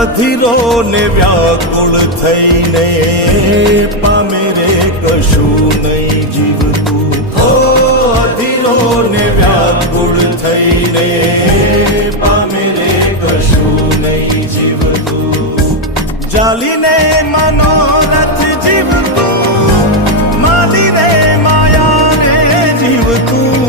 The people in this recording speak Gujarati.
અધીરો ને વ્યાકુળ થઈને પામે રે કશું નહીં જીવતું. ઓ અધીરો ને વ્યાકુળ થઈને પામે રે કશું નહીં જીવતું. ચાલીને